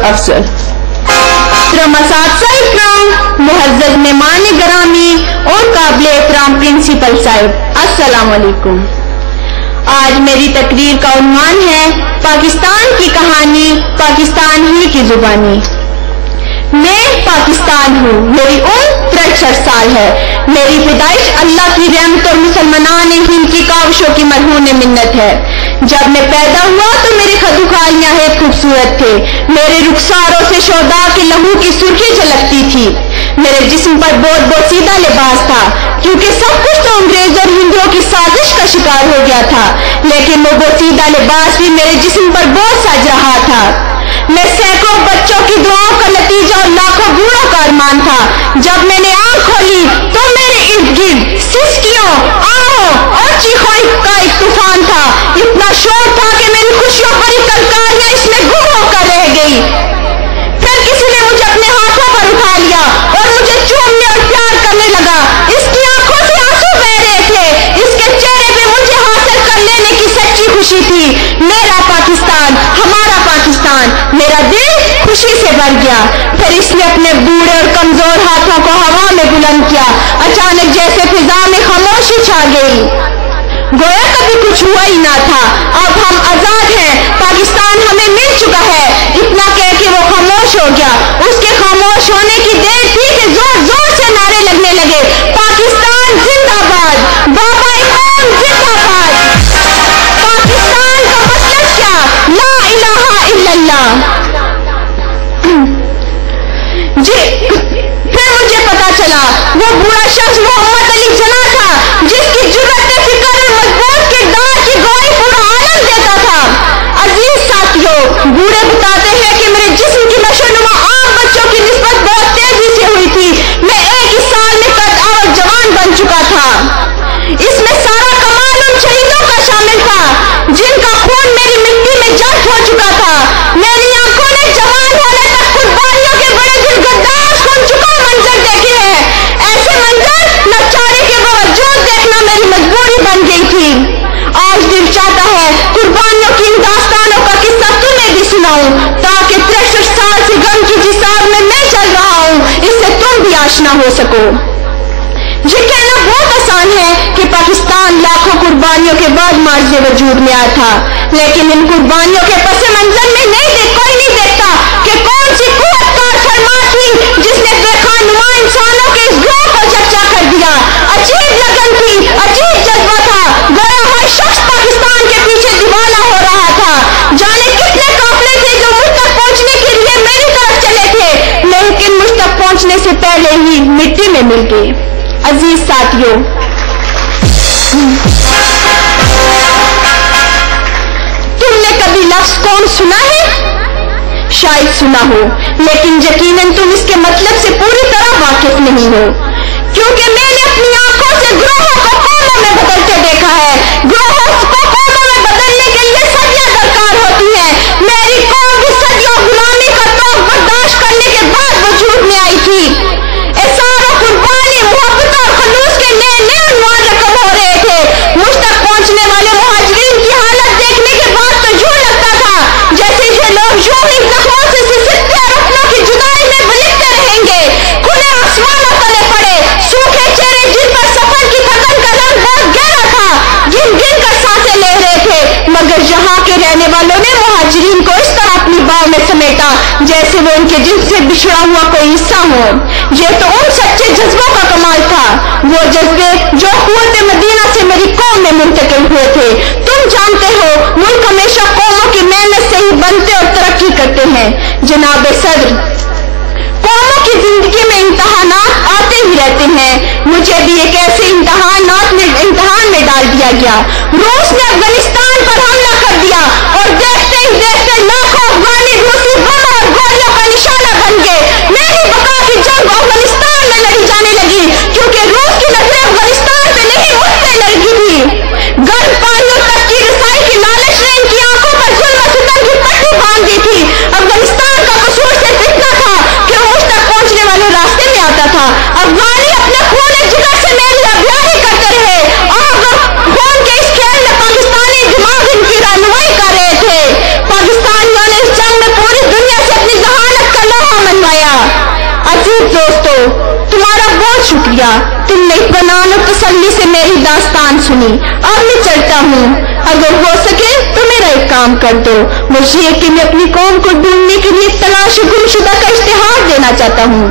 افضل معزز مہمان گرامی اور قابل احترام پرنسپل صاحب، السلام علیکم۔ آج میری تقریر کا عنوان ہے پاکستان کی کہانی، پاکستان ہی کی زبانی۔ میں پاکستان ہوں، میری عمر 63 سال ہے۔ میری پیدائش اللہ کی رحمت اور مسلمانان ہند کی کاوشوں کی مرہون منت ہے۔ جب میں پیدا ہوا تو میرے خدوخال نہایت خوبصورت تھے۔ میرے رخساروں سے شہداء کے لہو کی سرخی جھلکتی تھی۔ میرے جسم پر بہت بوسیدہ لباس تھا، کیونکہ سب کچھ تو انگریز اور ہندوؤں کی سازش کا شکار ہو گیا تھا، لیکن وہ بوسیدہ لباس بھی میرے جسم پر بہت سج رہا تھا۔ میں سینکڑوں بچوں کی دعاؤں کا نتیجہ اور لاکھوں بوڑھوں کا ارمان تھا۔ جب میں نے آنکھ کھولی تو میرے ارد گرد سسکیوں، آہوں اور چیخوں کا ایک طوفان تھا۔ اتنا شور تھا کہ میری خوشیوں بھری کلکاریاں اس میں گم ہو کر رہ گئی۔ پھر کسی نے مجھے اپنے ہاتھوں پر اٹھا لیا اور مجھے چومنے اور پیار کرنے لگا۔ اس کی آنکھوں سے آنسو بہ رہے تھے، اس کے چہرے پہ مجھے حاصل کر لینے کی سچی خوشی تھی۔ میرا پاکستان، ہمارا پاکستان، میرا دل خوشی سے بھر گیا۔ پھر اس نے اپنے بوڑھے اور کمزور ہاتھوں کو ہوا میں بلند کیا۔ اچانک جیسے فضا میں خاموشی چھا گئی، گویا کبھی کچھ ہوا ہی نہ تھا۔ اب ہم آزاد ہیں، پاکستان ہمیں مل چکا ہے۔ اتنا کہہ کے وہ خاموش ہو گیا۔ اس کے خاموش ہونے کی دیر تھی کہ زور زور سے نعرے لگنے لگے، پاکستان زندہ باد، بابا امام زندہ باد۔ پاکستان کا مطلب کیا؟ لا الہ الا اللہ۔ جی پھر مجھے پتا چلا وہ بوڑھا شخص محمد علی جناح تھا، جس کی جرأت فکر اور مضبوط کردار کی گواہی پورا عالم دیتا تھا۔ عزیز ساتھیوں، بوڑھے بتاتے ہیں کہ میرے جسم کی نشوونما عام بچوں کی نسبت بہت تیزی سے ہوئی تھی۔ میں ایک ہی سال میں قد اور جوان بن چکا تھا۔ اس میں سارا کمال ان شہیدوں کا شامل تھا جن کا خون میری مٹی میں جذب ہو چکا تھا۔ میری آنکھوں نے جوان ہونے تک قربانیوں کے بڑے دلگداز خون چکا منظر دیکھے ہیں۔ ایسے منظر لاچاری کے باوجود دیکھنا میری مجبوری بن گئی تھی۔ آج دل چاہتا ہے قربانیوں کی ان داستانوں کا قصہ تمہیں بھی سناؤں، تاکہ 63 سال سے غم کی جس آگ میں چل رہا ہوں، اس سے تم بھی آشنا ہو سکو۔ یہ کہنا بہت آسان ہے کہ پاکستان لاکھوں قربانیوں کے بعد مارز وجود میں آیا تھا، لیکن ان قربانیوں کے پس منظر میں کوئی نہیں دیکھتا کہ کون سی قوت کار فرما تھی جس نے بے خانما انسانوں کے اس گروہ کو یکجا کر دیا۔ عجیب لگن تھی، عجیب جذبہ تھا، گویا ہر شخص پاکستان کے پیچھے دیوانہ ہو رہا تھا۔ جانے کتنے قافلے تھے جو مجھ تک پہنچنے کے لیے میری طرف چلے تھے، لیکن مجھ تک پہنچنے سے پہلے ہی مٹی میں مل گئے۔ عزیز ساتھیوں، تم نے کبھی لفظ قوم سنا ہے؟ شاید سنا ہو، لیکن یقیناً تم اس کے مطلب سے پوری طرح واقف نہیں ہو، کیونکہ میں نے اپنی آنکھوں سے گروہوں کو قوموں میں بدلتے دیکھا ہے۔ گروہوں کو قوموں میں بدلنے کے لیے صدیاں درکار ہوتی ہیں۔ میری قوم بھی صدیوں غلامی کا طوق برداشت کرنے کے بعد وجود میں آئی تھی۔ احسان و قربانی، محبت اور خلوص کے نئے عنوان رقم ہو رہے تھے۔ مجھ تک پہنچنے والے مہاجرین کی حالت دیکھنے کے بعد تو یوں لگتا تھا جیسے یہ لوگ یوں ہی زخموں سے سسکتے اور اپنوں کی جدائی میں بلکتے رہیں گے۔ کھلے آسمانوں تلے پڑے، سوکھے چہرے جن پر سفر کی تھکن کا رنگ بہت گہرا تھا، گن گن کر سانسیں لے رہے تھے، مگر یہاں کے رہنے والوں نے مہاجرین کو اس طرح اپنی باہ میں سمیٹا جیسے وہ ان کے جسم سے بچھڑا ہوا کوئی حصہ ہو۔ یہ تو ان سچے جذبوں کا کمال تھا، وہ جذبے جو قوت مدینہ سے میری قوم میں منتقل ہوئے تھے۔ تم جانتے ہو ملک ہمیشہ قوموں کی محنت سے ہی بنتے اور ترقی کرتے ہیں۔ جناب صدر، قوموں کی زندگی میں امتحانات آتے ہی رہتے ہیں۔ مجھے بھی ایک ایسے امتحان میں ڈال دیا گیا۔ روس نے افغانستان پر حملہ کر دیا اور دیکھتے ہی دیکھتے لاکھوں افغانی روسی بم اور گولیوں کا نشانہ بن گئے۔ میری بقا کی جنگ افغانستان میں لڑی جانے لگی، کیونکہ روس کی نظریں افغانستان پہ نہیں مجھ پہ لڑکی تھی۔ گرم پانیوں تک کی رسائی کی لالچ نے ان کی آنکھوں پر ظلم و ستم کی پٹی باندھ دی تھی۔ افغانستان کا قصور صرف اتنا تھا کہ وہ مجھ تک پہنچنے والے راستے میں آتا تھا۔ افغانی اپنے خون جگر سے میری ابیاری کرتے رہے اور خون کے اس کھیل میں پاکستانی دماغ ان کی رہنمائی کر رہے تھے۔ پاکستانیوں نے اس جنگ میں پوری دنیا بہت شکریہ، تم نے اطمینان اور تسلی سے میری داستان سنی۔ اب میں چلتا ہوں، اگر ہو سکے تو میرا ایک کام کر دو۔ مجھے یہ کہ میں اپنی قوم کو ڈھونڈنے کے لیے تلاش گمشدہ کا اشتہار دینا چاہتا ہوں،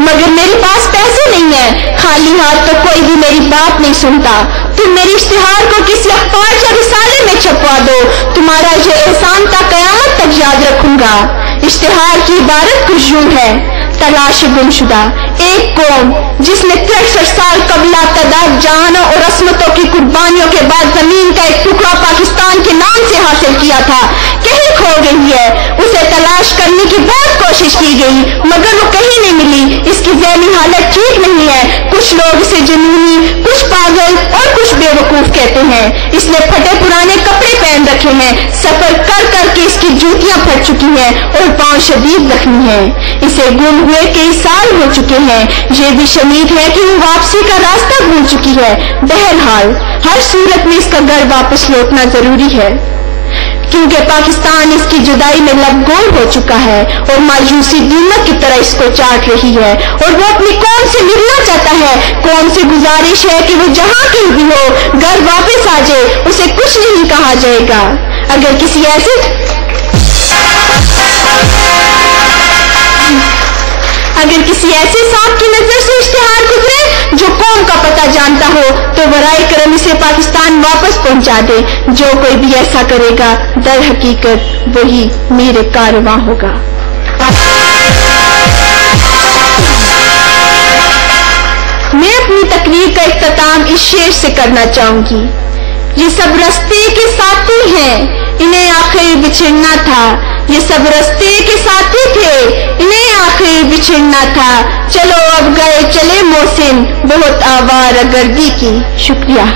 مگر میرے پاس پیسے نہیں ہیں، خالی ہاتھ تو کوئی بھی میری بات نہیں سنتا۔ تم میری اشتہار کو کسی اخبار یا رسالے میں چھپوا دو، تمہارا یہ احسان تا قیامت تک یاد رکھوں گا۔ اشتہار کی عبارت کچھ یوں ہے: تلاش گمشدہ، ایک قوم جس نے 63 سال قبل تعداد جانوں اور عصمتوں کی قربانیوں کے بعد زمین کا ایک ٹکڑا پاکستان کے نام سے حاصل کیا تھا، کہیں کھو گئی ہے۔ اسے تلاش کرنے کی بہت کوشش کی گئی مگر وہ کہیں نہیں ملی۔ اس کی ذہنی حالت ٹھیک نہیں ہے، کچھ لوگ اسے جنونی، کچھ پاگل اور کچھ بے وقوف کہتے ہیں۔ اس نے پھٹے پرانے کپڑے پہن رکھے ہیں، سفر کر کر کے اس کی جوتیاں پھٹ چکی ہیں اور پاؤں شدید زخمی ہیں۔ اسے گم ہوئے کئی سال ہو چکے ہیں، یہ بھی شنید ہے کہ وہ واپسی کا راستہ بھول چکی ہے۔ بہرحال ہر صورت میں اس کا گھر واپس لوٹنا ضروری ہے، کیونکہ پاکستان اس کی جدائی میں لبگول ہو چکا ہے اور مایوسی دیمک کی طرح اس کو چاٹ رہی ہے، اور وہ اپنی قوم سے ملنا چاہتا ہے۔ قوم سے گزارش ہے کہ وہ جہاں کہیں بھی ہو گھر واپس آ جائے، اسے کچھ نہیں کہا جائے گا۔ اگر کسی ایسے صاحب کی نظر سے اشتہار گزرے جو قوم کا پتہ جانتا ہو تو برائے کرم اسے پاکستان واپس پہنچا دے۔ جو کوئی بھی ایسا کرے گا در حقیقت وہی میرے کارواں ہوگا۔ میں اپنی تقریر کا اختتام اس شعر سے کرنا چاہوں گی: یہ سب رستے کے ساتھی ہیں، انہیں آخر بچھڑنا تھا۔ یہ سب رستے کے ساتھی تھے، انہیں آخر بچھڑنا تھا۔ چلو اب گئے چلے محسن بہت آوارہ گردی کی۔ شکریہ۔